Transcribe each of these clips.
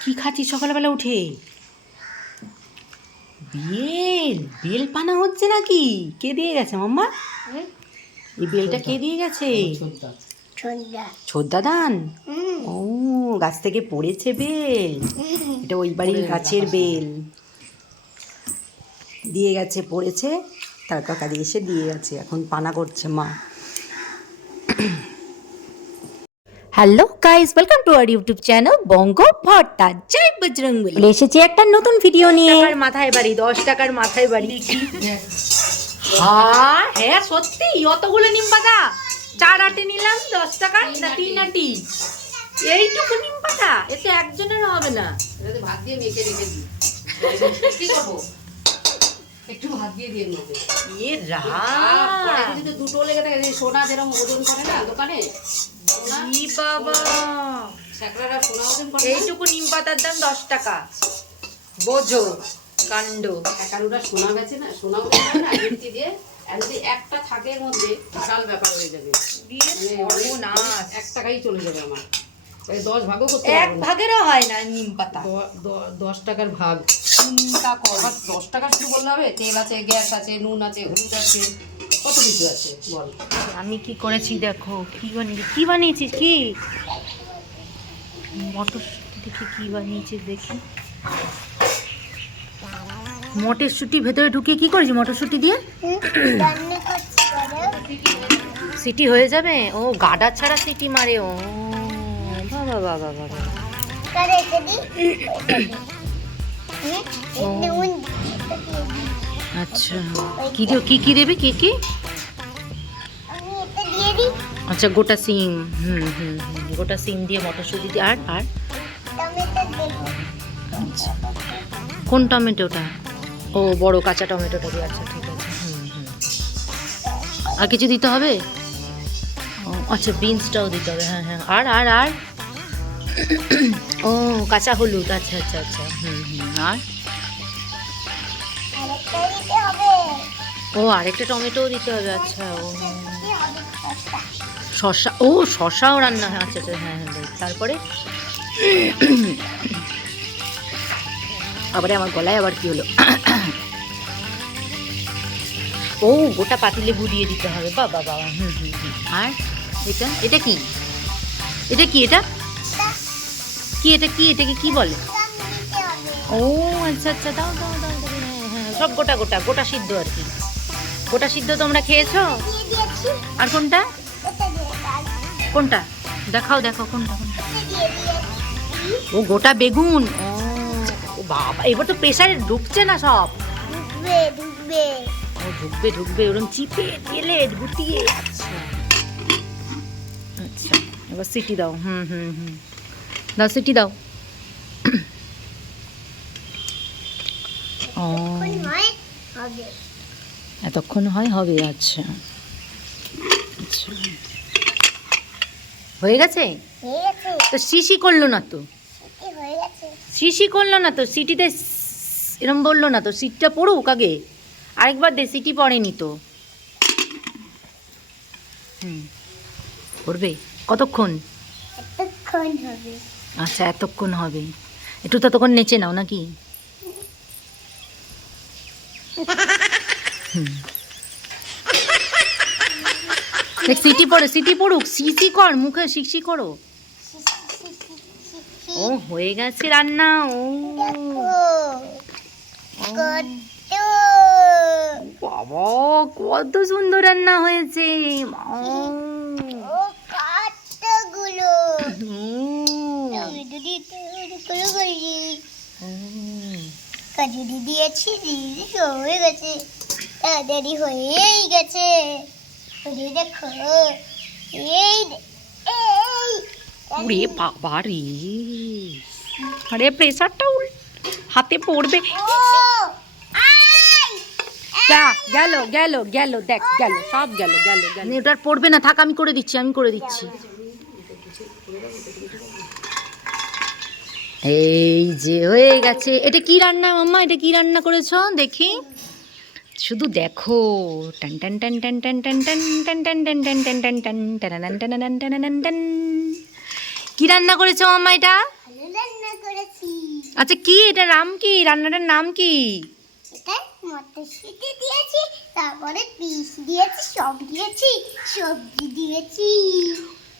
কি খাচ্ছিস সকালবেলা উঠে? বেল বেল পানা হচ্ছে নাকি? কে দিয়ে গেছে মাম্মা? এই বেলটা কে দিয়ে গেছে? ছোদ্দা দান? ও গাছ থেকে পড়েছে বেল। এটা ওই বাড়ির গাছের বেল। দিয়ে গেছে পড়েছে। তার কাকা দিয়ে এসে দিয়ে গেছে। এখন পানা করছে মা। Hello guys welcome to our YouTube channel বঙ্গ ভট্টা জয় বজরংবলী চলে এসেছি একটা নতুন ভিডিও নিয়ে টাকার মাথায় বাড়ি দশ টাকার মাথায় বাড়ি। হ্যাঁ হ্যাঁ সত্যি অতগুলো নিম পাতা? চার আটে নিলাম দশ টাকার? না তিন আটি? এইটুকু নিম পাতা? এতে একজনের হবে না। ভাত দিয়ে মেখে রেখে দিই কি করব? একটু ভাত দিয়ে দিয়ে নেবে। এ রা দুটো লেগে থাকে সোনা যেরকম ওজন করে না দোকানে বাবা। এইটুকু নিম পাতার দাম দশ টাকা। বোঝো। কাণ্ড। সোনা গেছে না সোনা না ব্যক্তি দিয়ে একটা থাকের মধ্যে বিশাল ব্যাপার হয়ে যাবে। দিয়ে মানে এক টাকাই চলে যাবে আমার। দশ ভাগও করতে এক ভাগেরও হয় না নিম পাতা। দশ টাকার ভাগ। চিন্তা কর আবার দশ টাকা শুধু বললে হবে? তেল আছে গ্যাস আছে নুন আছে হলুদ আছে। কত কিছু আছে বল। আমি কি করেছি দেখো কি বানিয়েছি কি বানিয়েছিস? কি? মটরশুটি দেখি কি বানিয়েছিস দেখি। মটরশুটি ভেতরে ঢুকিয়ে কি করেছি মটরশুটি দিয়ে? সিটি হয়ে যাবে? ও গাডা ছাড়া সিটি মারে ও। বাবা বাবা বাবা। আচ্ছা। কি দিয়ে- কি কি দেবে, কি কি? আচ্ছা গোটা সিম। হুম হুম হুম, গোটা সিম দিয়ে মটরশুঁটি দিয়ে আর আর? আচ্ছা। কোন টমেটোটা? ও, বড় কাঁচা টমেটোটা দিয়ে আচ্ছা ঠিক আছে। হুম হুম। আর কিছু দিতে হবে? ও আচ্ছা বিনসটাও দিতে হবে হ্যাঁ হ্যাঁ। আর আর আর? ও, কাঁচা হলুদ আচ্ছা আচ্ছা আচ্ছা। হুম হুম, আর? ও আরেকটা টমেটোও দিতে হবে আচ্ছা ও শশা ও শশাও রান্না হয় আচ্ছা আচ্ছা হ্যাঁ হ্যাঁ। তারপরে? আবার আমার গলায় আবার কি হলো? ও গোটা পাতিলেবু দিয়ে দিতে হবে বাবা বাবা হুম হুম হুম আর এটা? এটা কি? এটা কি এটা? কি এটা কি এটাকে কি বলে? ও আচ্ছা আচ্ছা দাও দাও দাও দাও, হ্যাঁ হ্যাঁ সব গোটা গোটা গোটা সিদ্ধ আর কি। গোটা সিদ্ধ তোমরা খেয়েছো? আর কোনটা? কোনটা? দেখাও দেখো কোনটা কোনটা? ও, গোটা বেগুন। ও বাবা, এবার তো প্রেশারে ঢুকছে না সব। ও, ঢুকবে ঢুকবে ওরকম চিপে তেলে গুটিয়ে আচ্ছা আচ্ছা এবার সিটি দাও। হুম হুম হুম। দাও, সিটি দাও। ও এতক্ষণ হয় হবে আচ্ছা। আচ্ছা হয়ে গেছে। তো শিশি করল না তো? শিশি করল না তো? সিটিতে এরম বলল না তো? সিটটা পড়ুক আগে। আরেকবার দে সিটি পড়েনি তো। হুম। পড়বে? কতক্ষণ? আচ্ছা এতক্ষণ হবে। একটু ততক্ষণ নেচে নাও নাকি? সিটি পড়ে, সিটি পড়ুক। সিসি কর, মুখে শিশি করো। ও, হয়ে গেছে রান্না, ও। বাবা, কত সুন্দর রান্না হয়েছে হুম। কাজুরি দিয়েছি দিদি হয়ে গেছে। তাড়াতাড়ি হয়েই গেছে। দেখো এই ওরে বাবা রে। আরে প্রেসারটা উল হাতে পড়বে। গেল গেল গেল দেখ গেল সব গেল গেল গেল। ওটার পড়বে না থাক আমি করে দিচ্ছি আমি করে দিচ্ছি। এই যে হয়ে গেছে। এটা কি রান্না মাম্মা? এটা কি রান্না করেছ? দেখি। শুধু দেখো টান টান টান টান টান টান টান টান টান টান টান টান টান টান টানানান টানানান টানানান টান কি রান্না করেছ মাম্মা এটা আচ্ছা কি এটা নাম কি রান্নাটার নাম কি এটা মটরশুঁটি দিয়েছি তারপরে পিস দিয়েছি সব দিয়েছি সবজি দিয়েছি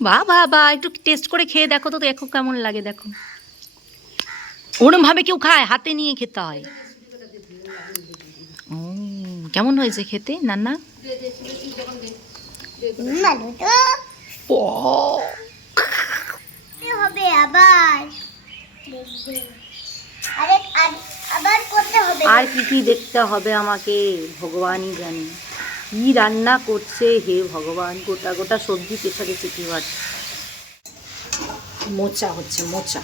বা বা বা একটু টেস্ট করে খেয়ে দেখো তো দেখো কেমন লাগে দেখো ওরম ভাবে কেউ খায় হাতে নিয়ে খেতে হয় কেমন হয়েছে খেতে নান্না? ভালো হবে আবার। আর- আবার করতে কি কি দেখতে হবে আমাকে ভগবানই জানে। কি রান্না করছে হে ভগবান গোটা গোটা সবজি পেছা গেছে কি হচ্ছে মোচা হচ্ছে মোচা।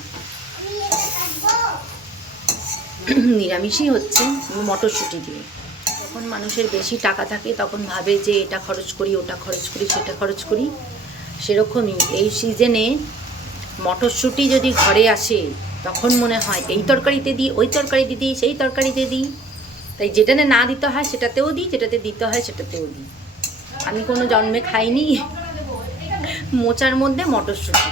নিরামিষই হচ্ছে মটরশুঁটি দিয়ে। যখন মানুষের বেশি টাকা থাকে তখন ভাবে যে এটা খরচ করি, ওটা খরচ করি, সেটা খরচ করি। সেরকমই এই সিজনে মটরশুঁটি যদি ঘরে আসে, তখন মনে হয় এই তরকারিতে দিই, ওই তরকারিতে দিই, সেই তরকারিতে দিই। তাই যেটাতে না দিতে হয় সেটাতেও দিই, যেটাতে দিতে হয় সেটাতেও দিই। আমি কোনো জন্মে খাইনি। মোচার মধ্যে মটরশুঁটি।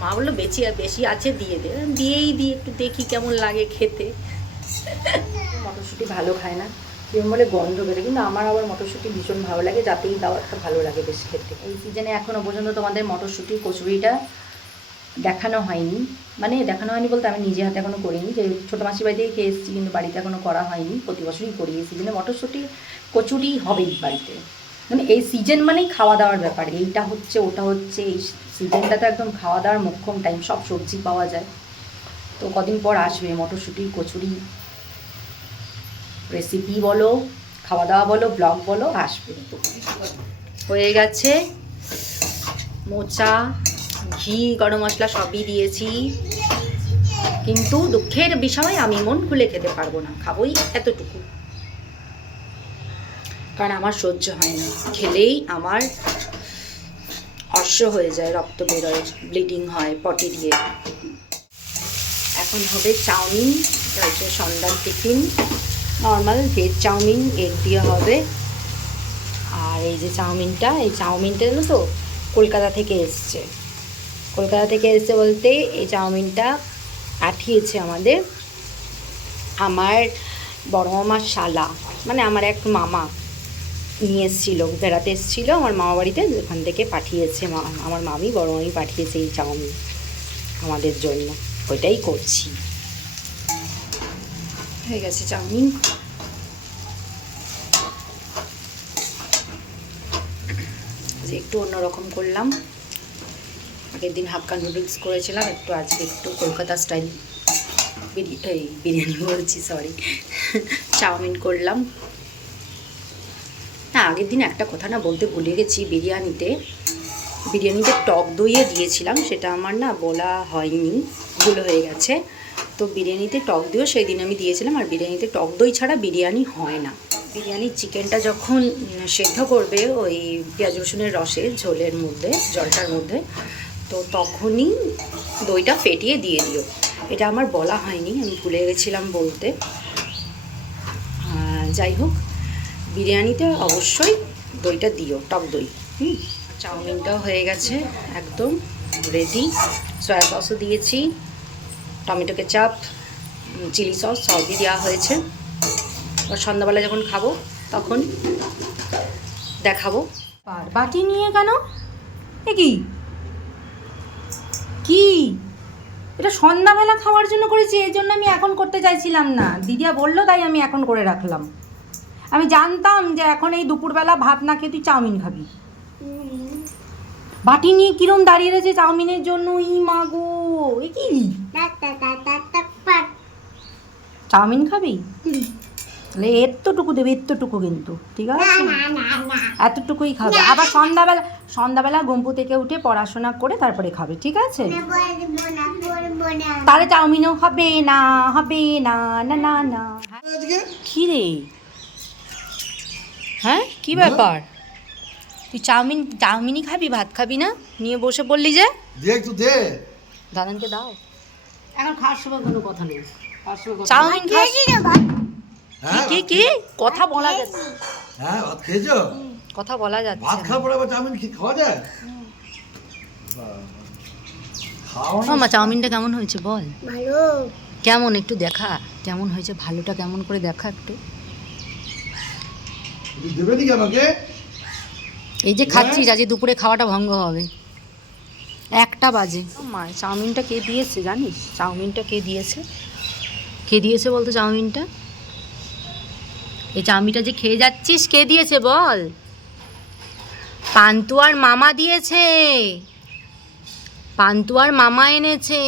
মা বলল, বেশি আর বেশি আছে, দিয়ে দে। দিয়েই দিই, একটু দেখি কেমন লাগে খেতে। মটরশুঁটি ভালো খায় না। কেউ বলে গন্ধ বেরোয়, কিন্তু আমার আবার মটরশুঁটি ভীষণ ভালো লাগে, যাতেই একটা ভালো লাগে বেশ খেতে। এই সিজনে এখনও পর্যন্ত তোমাদের মটরশুঁটি, কচুরিটা দেখানো হয়নি। মানে দেখানো হয়নি বলতে আমি নিজে হাতে এখনও করিনি, যে ছোটো মাসির বাড়িতেই খেয়ে এসেছি, কিন্তু বাড়িতে এখনও করা হয়নি। প্রতি বছরই করি এই সিজনে মটরশুঁটি, কচুরি হবেই বাড়িতে। মানে এই সিজন মানেই খাওয়া দাওয়ার ব্যাপার। এইটা হচ্ছে, ওটা হচ্ছে, এই সিজনটা তো একদম খাওয়া দাওয়ার মোক্ষম টাইম সব সবজি পাওয়া যায়। তো কদিন পর আসবে মটরশুঁটি, কচুরি। রেসিপি বলো, খাওয়া দাওয়া বলো ব্লগ বলো, আসবে। হয়ে গেছে। মোচা, ঘি, গরম মশলা সবই দিয়েছি। কিন্তু দুঃখের বিষয়, আমি মন খুলে খেতে পারব না। খাবোই এতটুকু। কারণ আমার সহ্য হয় না। খেলেই আমার অর্শ হয়ে যায়, রক্ত বেরোয় ব্লিডিং হয়, পটি দিয়ে। এখন হবে চাউমিন সন্ধ্যার tiffin normal veg chowmein egg দিয়ে হবে। আর এই যে চাউমিনটা এই চাউমিনটা জানো তো, কলকাতা থেকে এসছে। কলকাতা থেকে এসছে বলতে এই চাউমিনটা পাঠিয়েছে আমাদের আমার বড় মামার শালা মানে আমার এক মামা। নিয়ে এসেছিল, বেড়াতে এসেছিল, আমার মামা বাড়িতে, ওখান থেকে পাঠিয়েছে আমার মামি, বড় মামি পাঠিয়েছে এই চাউমিন আমাদের জন্য। ওইটাই করছি। হয়ে গেছে চাউমিন। একটু অন্যরকম করলাম। আগের দিন হাক্কা নুডলস করেছিলাম, একটু আজকে একটু কলকাতা স্টাইল এই বিরিয়ানি বলছি সরি চাউমিন করলাম। না, আগের দিন একটা কথা না বলতে ভুলে গেছি, বিরিয়ানিতে। বিরিয়ানিতে টক দইয়ে দিয়েছিলাম, সেটা আমার না বলা হয়নি, ভুল হয়ে গেছে। তো বিরিয়ানিতে টক দইও সেই দিন আমি দিয়েছিলাম, আর বিরিয়ানিতে টক দই ছাড়া বিরিয়ানি হয় না। বিরিয়ানির চিকেনটা যখন সেদ্ধ করবে ওই পেঁয়াজ রসুনের রসে, ঝোলের মধ্যে, জলটার মধ্যে, তো তখনই দইটা ফেটিয়ে দিয়ে দিও। এটা আমার বলা হয়নি, আমি ভুলে গেছিলাম বলতে। যাই হোক, বিরিয়ানিতে অবশ্যই দইটা দিও, টক দই। হুম, চাউমিনটাও হয়ে গেছে একদম রেডি সয়া সসও দিয়েছি। টমেটো কেচাপ চিলি সস সবই দেওয়া হয়েছে। আর সন্ধ্যাবেলা যখন খাব তখন দেখাবো। আর বাটি নিয়ে কেন? এ কি? কি? এটা সন্ধ্যাবেলা খাওয়ার জন্য করেছি এই জন্য আমি এখন করতে চাইছিলাম না। দিদিয়া বলল তাই আমি এখন করে রাখলাম। আমি জানতাম যে এখন এই দুপুরবেলা ভাত না খেয়ে তুই চাউমিন খাবি। বাটি নিয়ে কিরম দাঁড়িয়ে রয়েছে চাউমিনের জন্য? ই মা গো। তা তা তা তা তা। চাউমিন খাবি তাহলে এতটুকু দেবে এতটুকু কিন্তু ঠিক আছে এতটুকুই খাবে আবার সন্ধ্যাবেলা সন্ধ্যাবেলা গম্পু থেকে উঠে পড়াশোনা করে তারপরে খাবে ঠিক আছে তাহলে চাউমিনও হবে না হবে না না না না কি হ্যাঁ কি ব্যাপার তুই চাউমিন চাউমিনই খাবি ভাত খাবি না নিয়ে বসে পড়লি যে দে একটু দে দাদানকে দাও। এখন খাওয়ার সময় কোনো কথা নেই। চাউমিন খেয়েছি হ্যাঁ কি? কি কথা বলা যাচ্ছে। হ্যাঁ ভাত খেয়েছো? কথা বলা যাচ্ছে ভাত না। খাওয়ার পরে আবার চাউমিন কি খাওয়া যায়? মামা চাউমিনটা কেমন হয়েছে বল? ভালো। কেমন একটু দেখা। কেমন হয়েছে ভালোটা কেমন করে দেখা একটু। এই যে খাচ্ছিস আজকে দুপুরে খাওয়াটা ভঙ্গ হবে। একটা বাজে। মা চাউমিনটা কে দিয়েছে জানিস? চাউমিনটা কে দিয়েছে? কে দিয়েছে বলতো চাউমিনটা? এই চাউমিনটা যে খেয়ে যাচ্ছিস কে দিয়েছে বল? পান্তুয়ার মামা দিয়েছে। পান্তুয়ার মামা এনেছে।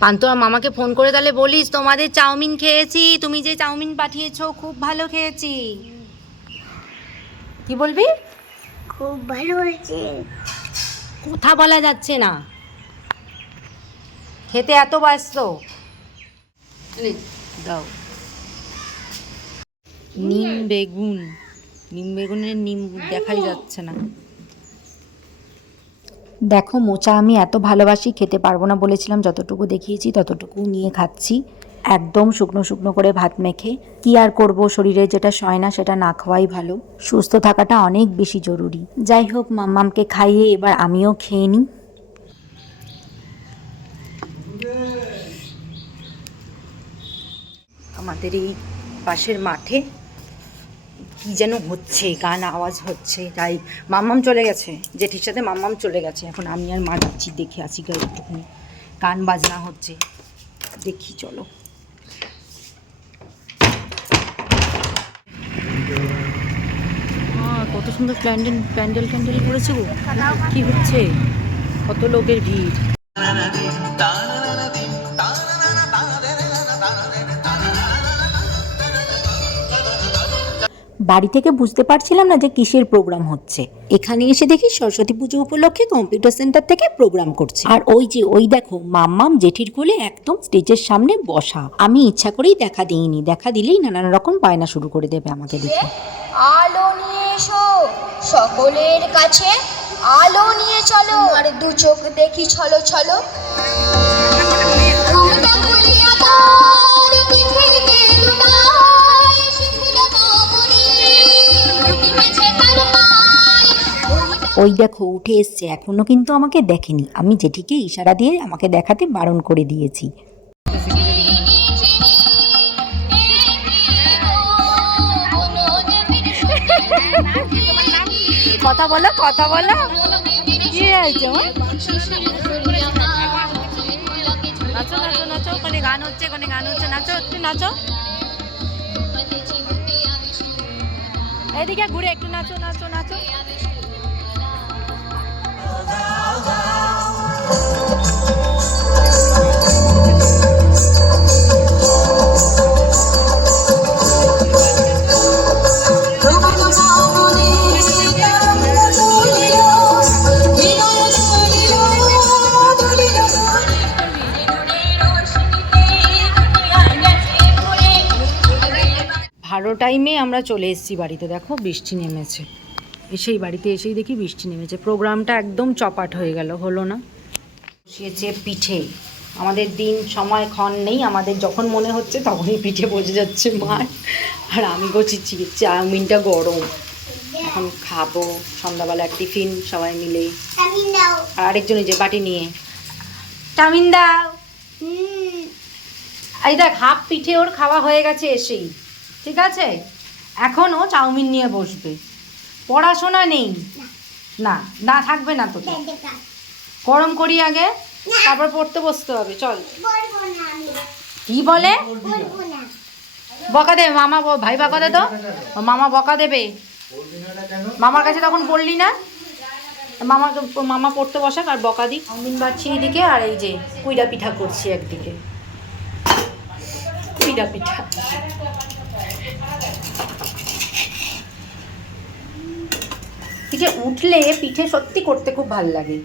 পান্তুয়ার মামাকে ফোন করে তাহলে বলিস তোমাদের চাউমিন খেয়েছি তুমি যে চাউমিন পাঠিয়েছো খুব ভালো খেয়েছি। কি বলবি? খুব ভালো হয়েছে। কথা বলা যাচ্ছে না। খেতে এত ব্যস্ত। দাও। নিম বেগুন। নিম বেগুনের নিম দেখাই যাচ্ছে না। দেখো মোচা, আমি এত ভালোবাসি, খেতে পারব না বলেছিলাম, যতটুকু দেখিয়েছি ততটুকু নিয়ে খাচ্ছি। একদম শুকনো শুকনো করে ভাত মেখে কি আর করব শরীরে যেটা সয় না সেটা না খাওয়াই ভালো। সুস্থ থাকাটা অনেক বেশি জরুরি। যাই হোক, মাম্মামকে খাইয়ে এবার আমিও খেয়ে নিই। আমাদের এই পাশের মাঠে কি যেন হচ্ছে, গান আওয়াজ হচ্ছে, তাই মাম্মাম চলে গেছে। জেঠির সাথে মাম্মাম চলে গেছে। এখন আমি আর মা যাচ্ছি, দেখে আসি গা একটুখানি। গান বাজনা হচ্ছে। দেখি, চলো আহ, কত সুন্দর প্যান্ডেল প্যান্ডেল ট্যান্ডেল করেছে গো। কি হচ্ছে? কত লোকের ভিড়। বাড়ি থেকে বুঝতে পারছিলাম না যে কিসের প্রোগ্রাম হচ্ছে। এখানে এসে দেখি সরস্বতী পুজো উপলক্ষে কম্পিউটার সেন্টার থেকে প্রোগ্রাম করছে। আর ওই যে ওই দেখো মাম্মাম জেঠির কোলে একদম স্টেজের সামনে বসা। আমি ইচ্ছা করেই দেখা দিইনি। দেখা দিলেই নানান রকম বায়না শুরু করে দেবে আমাকে দেখে আলো সকলের কাছে আলো নিয়ে চলো। আর দু চোখ দেখি পায়। ঘুমটা ওই দেখো উঠে এসছে এখনও কিন্তু আমাকে দেখেনি। আমি জেঠিকে ইশারা দিয়ে আমাকে দেখাতে বারণ করে দিয়েছি। কথা বলো কথা বলো। কি হয়েছে নাচো নাচো নাচো ওখানে গান হচ্ছে ওখানে গান হচ্ছে, নাচো, একটু নাচো। এদিকে ঘুরে একটু নাচো নাচো নাচো। টাইমে আমরা চলে এসেছি বাড়িতে, দেখো বৃষ্টি নেমেছে। এসেই বাড়িতে এসেই দেখি বৃষ্টি নেমেছে। প্রোগ্রামটা একদম চপাট হয়ে গেল, হলো না। বসিয়েছে পিঠে। আমাদের দিন সময় ক্ষণ নেই, আমাদের যখন মনে হচ্ছে তখনই পিঠে বসে যাচ্ছে মার আর আমি চি- চাউমিনটা গরম। এখন খাব, সন্ধ্যাবেলা টিফিন, সবাই মিলে। আর আরেকজন যে বাটি নিয়ে। চাউমিন দাও। এই দেখ, হাফ পিঠে ওর খাওয়া হয়ে গেছে, এসেই। ঠিক আছে? এখন ও চাউমিন নিয়ে বসবে। পড়াশোনা নেই। না না থাকবে না তো গরম করি আগে তারপর পড়তে বসতে হবে চল। কি বলে? বকা দেবে মামা ব- ভাই বকা দে তো। মামা বকা দেবে। মামার কাছে তখন পড়লি না? মামা মামা পড়তে বসাক আর বকা দিক চাউমিন বাড়ছি এদিকে আর এই যে কুইডা পিঠা করছি একদিকে। কুইডা পিঠা। পিঠে উঠলে পিঠে সত্যি করতে খুব ভালো লাগে।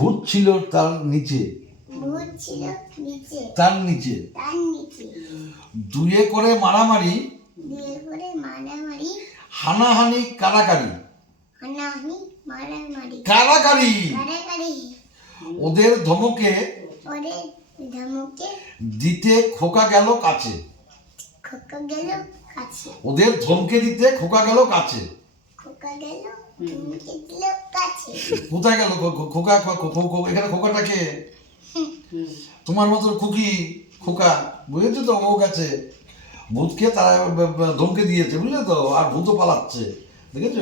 ভূত ছিল তার নিচে। তার নিচে। দুয়ে করে মারামারি হানাহানি কারাকারি কারাকারি ওদের ধমকে দিতে খোকা গেল কাছে। ওদের ধমকে দিতে খোকা গেল কাছে। খোকা গেল কোথায় গেল খোকা? এখানে খোকাটাকে তোমার মতো খুকি খোকা বুঝেছ তো? ও গেছে। ভূতকে তারা ধমকে দিয়েছে বুঝলে তো? আর ভূতও পালাচ্ছে দেখেছ?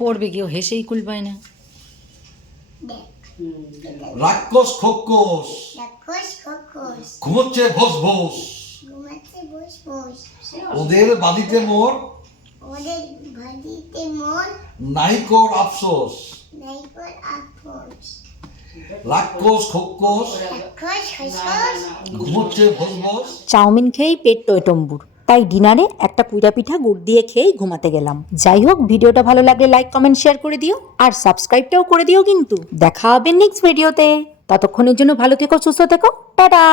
পড়বে কি? ও হেসেই কুল পায় না। রাক্ষস খোকস। ঘুমোচ্ছে ভোস ভোস। ঘুমাচ্ছে বস বস ওদের বাদিতে মোর নাইকর আফসোস। রাক্ষস ঘুমোচ্ছে চাউমিন খেয়েই পেট টয়টম্বুর তাই ডিনারে একটা পুইরা পিঠা গুড় দিয়ে খেয়েই ঘুমাতে গেলাম। যাই হোক ভিডিওটা ভালো লাগলে লাইক কমেন্ট শেয়ার করে দিও। আর সাবস্ক্রাইবটাও করে দিও কিন্তু। দেখা হবে নেক্সট ভিডিওতে ততক্ষণের জন্য ভালো থেকো সুস্থ থেকো। টাটা